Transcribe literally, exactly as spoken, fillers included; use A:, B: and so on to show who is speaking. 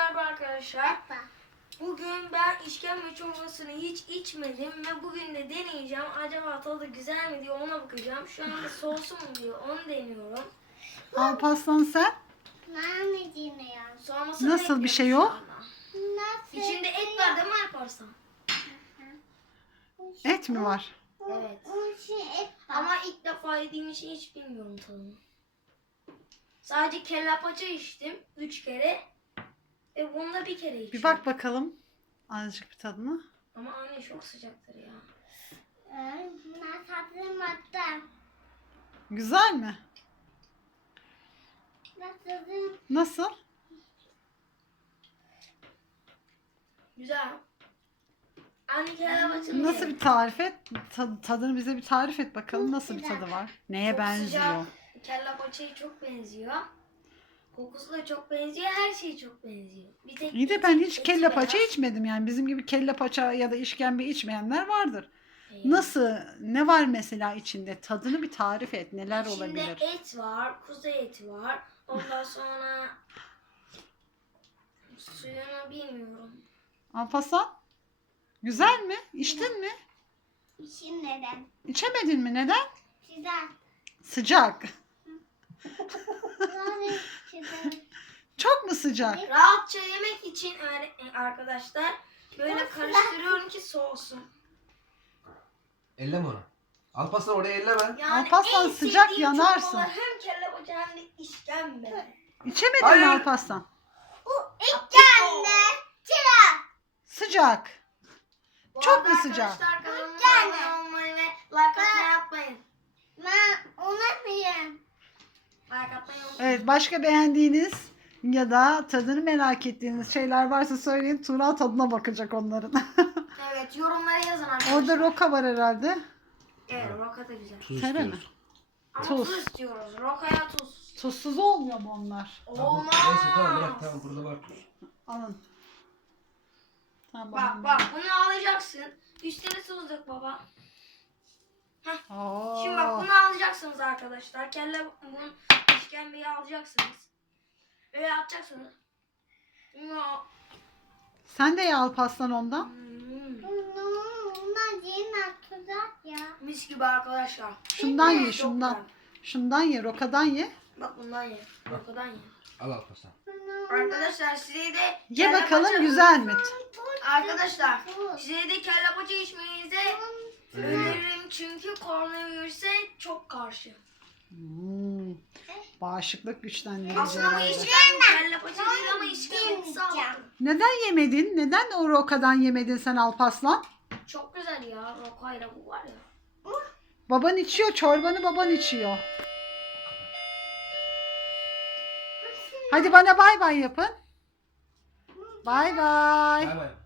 A: merhaba arkadaşlar. Bugün ben işkembe çorbasını hiç içmedim ve bugün de deneyeceğim. Acaba tadı güzel mi diye ona bakacağım. Şu anda soğusu mu diyor onu deniyorum.
B: Alparslan sen?
A: Soğumasını
B: Nasıl bir şey
A: bekliyorum
B: o?
A: şu anda. İçinde et var değil mi Alparslan?
B: Et mi var?
A: Evet. Ama ilk defa yediğim için hiç bilmiyorum tadını. Sadece kelle paça içtim üç kere. Ve bunu da bir kere içtim.
B: Bir bak bakalım. Azıcık bir tadına.
A: Ama anne çok sıcaktır ya.
B: Güzel mi? Nasıl?
A: Güzel. Anne kelle paçanı
B: Nasıl bir tarif et? Ta- tadını bize bir tarif et bakalım. Nasıl bir tadı var? Neye
A: Çok
B: benziyor?
A: sıcak. Kelle paçaya çok benziyor. Kokusu da çok benziyor. Her şey çok benziyor. Bir tek
B: İyi de ben hiç
A: eti
B: kelle paça
A: beyaz.
B: içmedim yani. Bizim gibi kelle paça ya da işkembe içmeyenler vardır.
A: Evet.
B: Nasıl? Ne var mesela içinde? Tadını bir tarif et. Neler
A: İçinde
B: olabilir?
A: et var. Kuzu eti var. Ondan sonra suyunu bilmiyorum.
B: Alparslan? Güzel mi? İçtin mi?
C: İşin neden?
B: İçemedin mi? Neden?
C: Güzel.
B: Sıcak.
C: Güzel. Güzel.
B: Çok mu sıcak?
A: Rahatça yemek için öyle arkadaşlar böyle karıştırıyorum ki soğusun.
D: Elleme onu. Alparslan oraya elleme.
A: Yani
B: Alparslan
A: en
B: sıcak
A: sevdiğim
B: yanarsın.
A: çorbalar hem kelle paça hem de işkembe.
B: İçemedin
D: Hayır.
B: mi Alparslan?
C: İskender. Çıra.
B: Sıcak.
A: Bu
B: Çok
A: arada
B: mu sıcak?
A: Arkadaşlar kanalıma
C: Yani.
A: abone olmayı ve like atmayı yapmayın.
C: Ben unutmayayım.
A: Like atmayı unutmayın.
B: Evet, başka beğendiğiniz ya da tadını merak ettiğiniz şeyler varsa söyleyin. Tuğra tadına bakacak onların.
A: Evet yorumlara yazın arkadaşlar.
B: Orada roka var herhalde.
A: Evet roka da güzel.
D: Tuz
B: Tere mi?
D: istiyoruz.
A: Ama
B: Tuz.
A: tuz istiyoruz. Rokaya tuz.
B: Tuzsuz olmuyor mu onlar?
A: Olmaz.
D: Neyse tamam bırak tamam burada var tuz.
B: Alın. Tamam.
A: Bak bak bunu alacaksın. Üstüne tuz dök baba.
B: Oo.
A: Şimdi bak bunu alacaksınız arkadaşlar. Kelle bunun işkembeyi alacaksınız. Böyle atacaksınız. Ya.
B: Sen de ye Alparslan ondan.
A: Hmm.
C: Bunlar yine tuzak ya.
A: Mis gibi arkadaşlar.
B: Şundan ye,
A: Çok
B: şundan.
A: güzel.
B: Şundan ye, rokadan ye.
A: Bak bundan ye. Rokadan ye.
D: Al Alparslan.
A: Arkadaşlar size de
B: Ye
A: kelle
B: bakalım
A: paça-
B: güzel mi?
A: Arkadaşlar size de kelle paça içmenizi öneririm çünkü koronavirüse çok karşı.
B: Hmm. Bağışıklık güçlendirici
A: Aslında bu
B: herhalde.
A: işkembe kelle paça değil ama işkembe
C: Yemeyeceğim.
A: sağlıklı.
B: Neden yemedin? Neden o rokadan yemedin sen Alparslan?
A: Çok güzel ya. Rokayla bu var ya.
B: Baban içiyor, çorbanı baban içiyor. Hadi bana bay bay yapın. Bay bay.
D: Bay bay.